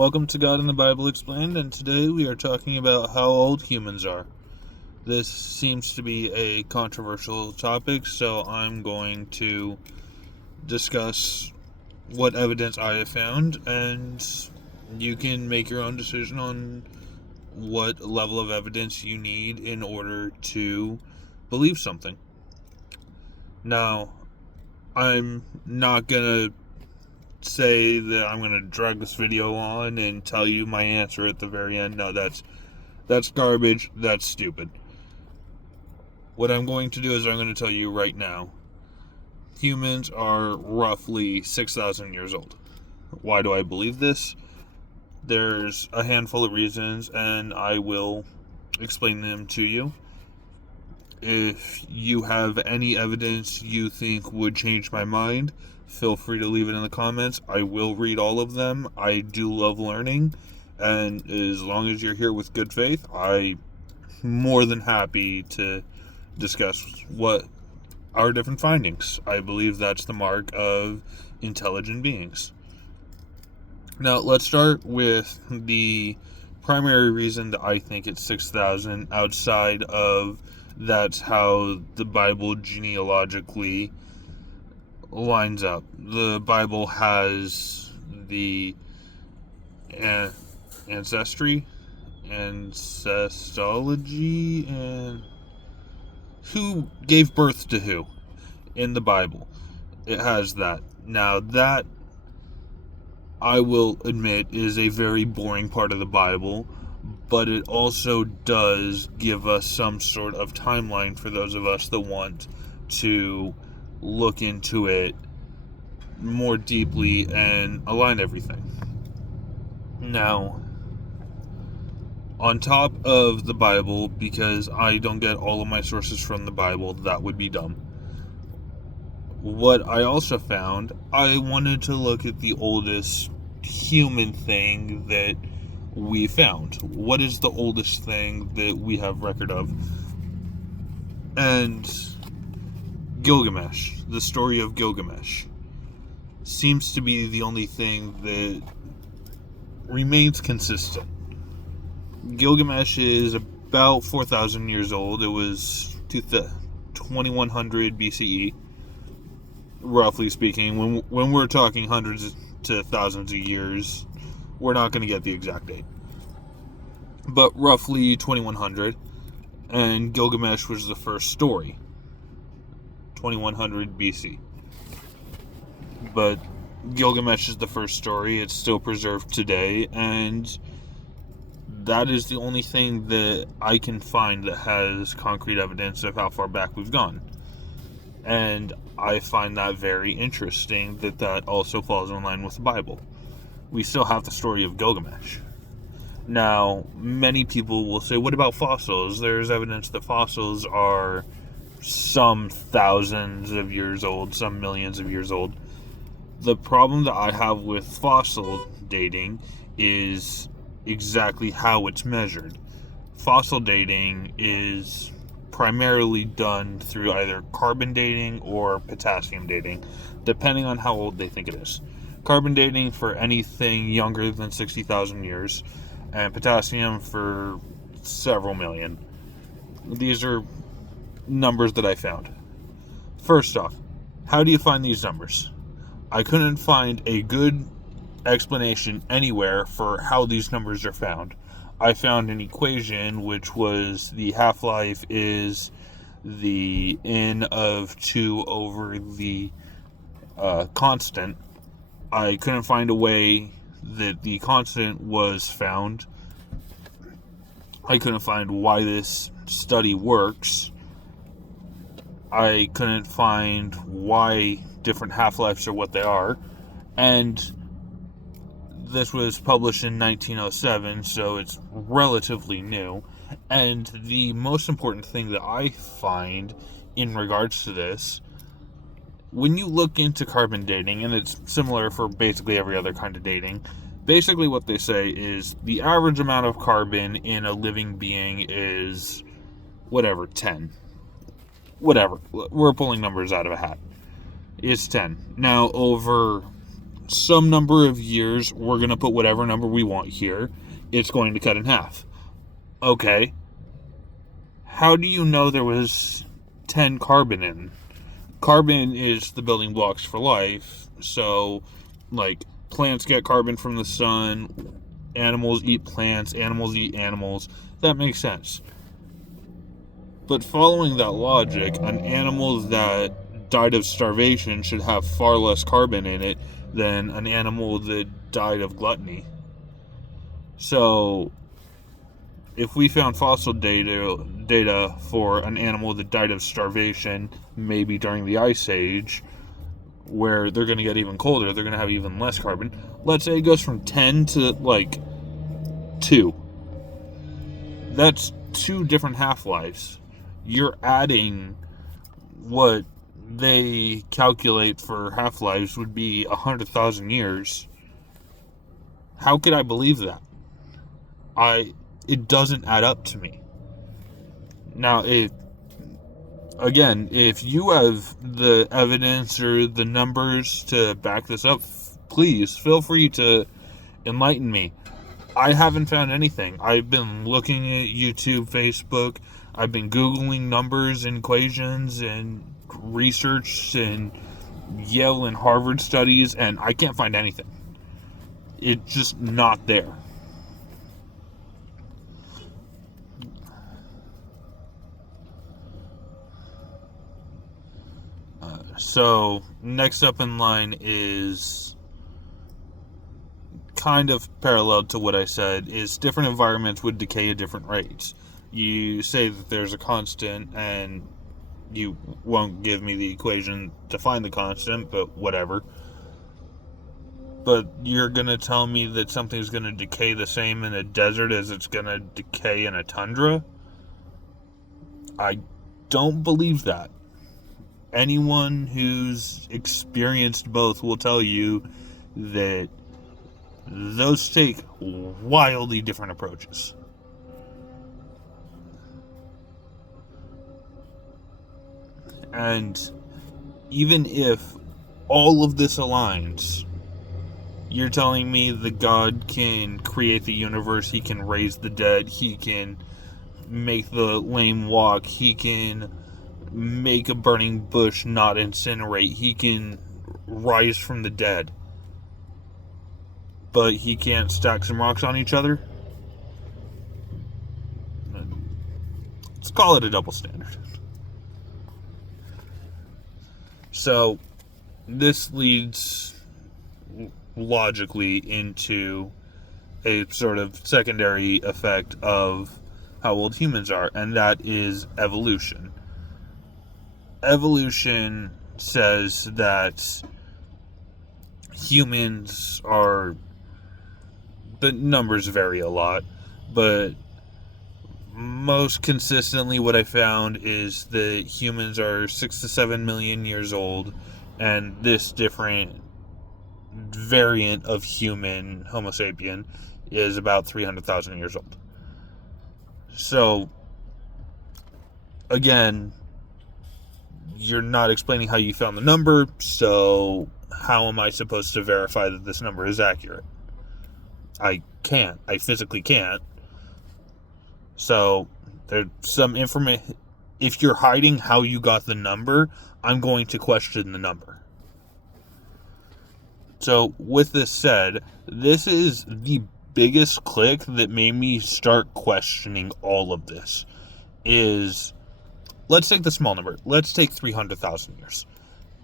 Welcome to God in the Bible Explained, and today we are talking about how old humans are. This seems to be a controversial topic, so I'm going to discuss what evidence I have found, and you can make your own decision on what level of evidence you need in order to believe something. Now, I'm not going to say that I'm going to drag this video on and tell you my answer at the very end. No, that's garbage. That's stupid. What I'm going to do is I'm going to tell you right now. Humans are roughly 6,000 years old. Why do I believe this? There's a handful of reasons, and I will explain them to you. If you have any evidence you think would change my mind, feel free to leave it in the comments. I will read all of them. I do love learning, and as long as you're here with good faith, I'm more than happy to discuss what are different findings. I believe that's the mark of intelligent beings. Now, let's start with the primary reason that I think it's 6,000 outside of that's how the Bible genealogically lines up. The Bible has the ancestry, and who gave birth to who in the Bible. It has that. Now, that, I will admit, is a very boring part of the Bible, but it also does give us some sort of timeline for those of us that want to look into it more deeply and align everything. Now, on top of the Bible, because I don't get all of my sources from the Bible, that would be dumb. What I also found, I wanted to look at the oldest human thing that we found. What is the oldest thing that we have record of? And Gilgamesh, the story of Gilgamesh, seems to be the only thing that remains consistent. Gilgamesh is about 4,000 years old. It was 2100 BCE, roughly speaking. When we're talking hundreds to thousands of years, we're not going to get the exact date. But roughly 2100, and Gilgamesh was the first story, 2100 BC. But Gilgamesh is the first story. It's still preserved today, and that is the only thing that I can find that has concrete evidence of how far back we've gone. And I find that very interesting that also falls in line with the Bible. We still have the story of Gilgamesh. Now, many people will say, what about fossils? There's evidence that fossils are some thousands of years old, some millions of years old. The problem that I have with fossil dating is exactly how it's measured. Fossil dating is primarily done through either carbon dating or potassium dating, depending on how old they think it is. Carbon dating for anything younger than 60,000 years, and potassium for several million. These are numbers that I found. First off, how do you find these numbers? I couldn't find a good explanation anywhere for how these numbers are found. I found an equation which was the half-life is the n of 2 over the constant. I couldn't find a way that the constant was found. I couldn't find why this study works. I couldn't find why different half-lives are what they are. And this was published in 1907, so it's relatively new. And the most important thing that I find in regards to this, when you look into carbon dating, and it's similar for basically every other kind of dating, basically what they say is the average amount of carbon in a living being is 10. Whatever. We're pulling numbers out of a hat. It's 10. Now, over some number of years, we're going to put whatever number we want here. It's going to cut in half. Okay. How do you know there was 10 carbon in? Carbon is the building blocks for life. So, like, plants get carbon from the sun, animals eat plants, animals eat animals. That makes sense. But following that logic, an animal that died of starvation should have far less carbon in it than an animal that died of gluttony. So, if we found fossil data for an animal that died of starvation, maybe during the Ice Age, where they're going to get even colder, they're going to have even less carbon. Let's say it goes from 10 to, like, 2. That's 2 different half-lives. You're adding what they calculate for half-lives would be 100,000 years. How could I believe that? It doesn't add up to me. Now, if you have the evidence or the numbers to back this up, please feel free to enlighten me. I haven't found anything. I've been looking at YouTube, Facebook. I've been Googling numbers and equations and research and Yale and Harvard studies, and I can't find anything. It's just not there. So, next up in line is kind of parallel to what I said, is different environments would decay at different rates. You say that there's a constant, and you won't give me the equation to find the constant, but whatever. But you're going to tell me that something's going to decay the same in a desert as it's going to decay in a tundra? I don't believe that. Anyone who's experienced both will tell you that those take wildly different approaches. And even if all of this aligns, you're telling me that God can create the universe, He can raise the dead, He can make the lame walk, He can make a burning bush not incinerate, He can rise from the dead, but He can't stack some rocks on each other? Let's call it a double standard. So, this leads logically into a sort of secondary effect of how old humans are, and that is evolution. Evolution says that humans are, the numbers vary a lot, but most consistently what I found is that humans are 6 to 7 million years old, and this different variant of human, Homo sapien, is about 300,000 years old. So, again, you're not explaining how you found the number, so how am I supposed to verify that this number is accurate? I can't. I physically can't. So, there's some information. If you're hiding how you got the number, I'm going to question the number. So, with this said, this is the biggest click that made me start questioning all of this. Is, let's take the small number. Let's take 300,000 years.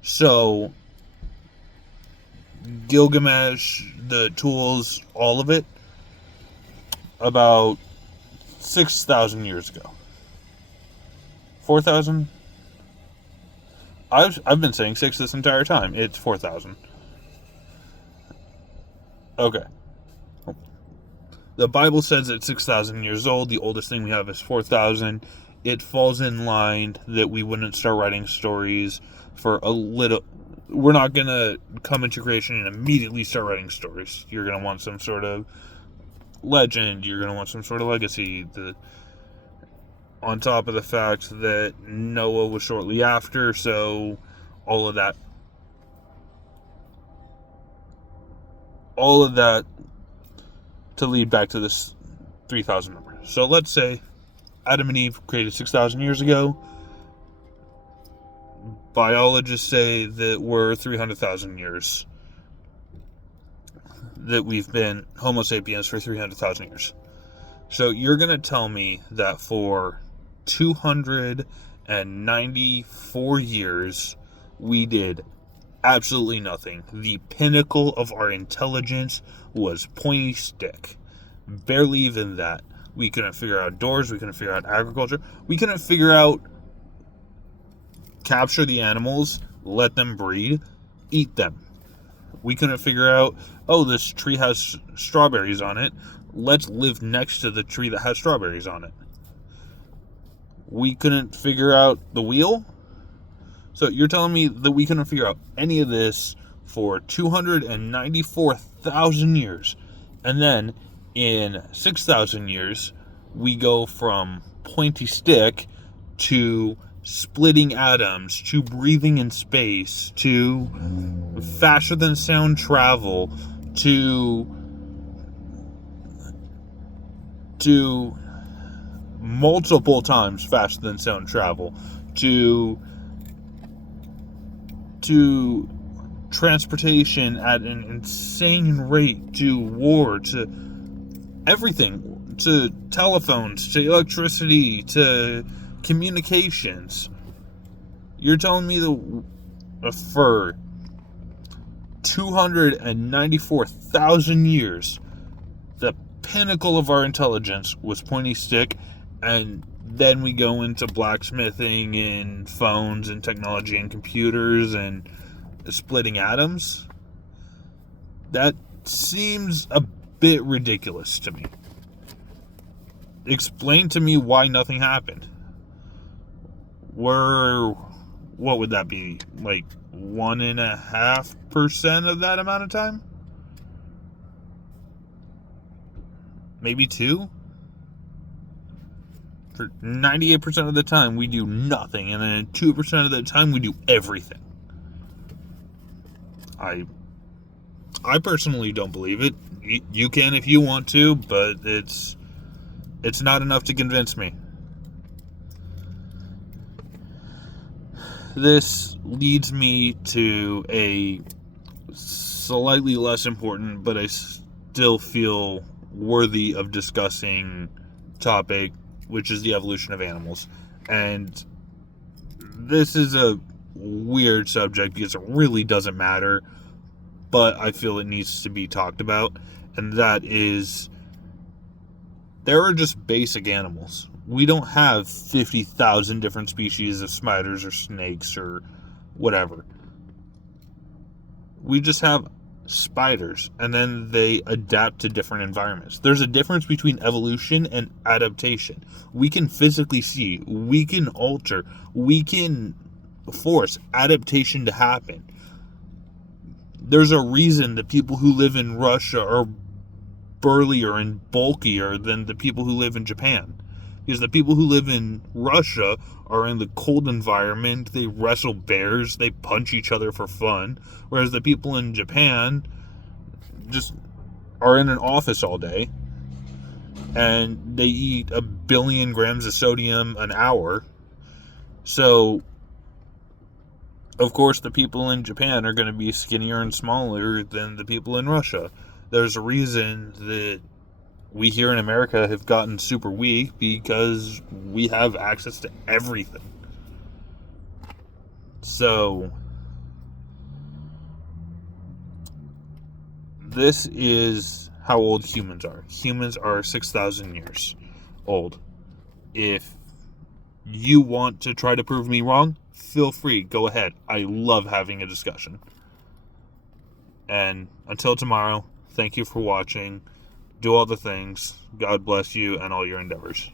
So, Gilgamesh, the tools, all of it, about 6,000 years ago. 4,000? I've been saying 6 this entire time. It's 4,000. Okay. The Bible says it's 6,000 years old. The oldest thing we have is 4,000. It falls in line that we wouldn't start writing stories for a little. We're not going to come into creation and immediately start writing stories. You're going to want some sort of legend. You're going to want some sort of legacy. On top of the fact that Noah was shortly after, so all of that. all of that to lead back to this 3,000 number. So let's say Adam and Eve created 6,000 years ago. Biologists say that we're 300,000 years. That we've been Homo sapiens for 300,000 years. So you're going to tell me that for 294 years, we did absolutely nothing. The pinnacle of our intelligence was pointy stick. Barely even that. We couldn't figure out doors. We couldn't figure out agriculture. We couldn't figure out capture the animals, let them breed, eat them. We couldn't figure out, oh, this tree has strawberries on it. Let's live next to the tree that has strawberries on it. We couldn't figure out the wheel. So you're telling me that we couldn't figure out any of this for 294,000 years. And then in 6,000 years, we go from pointy stick to splitting atoms, to breathing in space, to faster than sound travel, to multiple times faster than sound travel, to transportation at an insane rate, to war, to everything, to telephones, to electricity, to communications. You're telling me that for 294,000 years, the pinnacle of our intelligence was pointy stick, and then we go into blacksmithing and phones and technology and computers and splitting atoms? That seems a bit ridiculous to me. Explain to me why nothing happened. What would that be? Like 1.5% of that amount of time? Maybe 2%? For 98% of the time, we do nothing, and then 2% of the time, we do everything. I personally don't believe it. You can if you want to, but it's not enough to convince me. This leads me to a slightly less important, but I still feel worthy of discussing topic, which is the evolution of animals. And this is a weird subject because it really doesn't matter, but I feel it needs to be talked about. And that is, there are just basic animals. We don't have 50,000 different species of spiders or snakes or whatever. We just have spiders, and then they adapt to different environments. There's a difference between evolution and adaptation. We can physically see, we can alter, we can force adaptation to happen. There's a reason that people who live in Russia are burlier and bulkier than the people who live in Japan. Because the people who live in Russia are in the cold environment, they wrestle bears, they punch each other for fun. Whereas the people in Japan just are in an office all day and they eat 1 billion grams of sodium an hour. So, of course, the people in Japan are going to be skinnier and smaller than the people in Russia. There's a reason that we here in America have gotten super weak, because we have access to everything. So, this is how old humans are. Humans are 6,000 years old. If you want to try to prove me wrong, feel free. Go ahead. I love having a discussion. And until tomorrow, thank you for watching. Do all the things. God bless you and all your endeavors.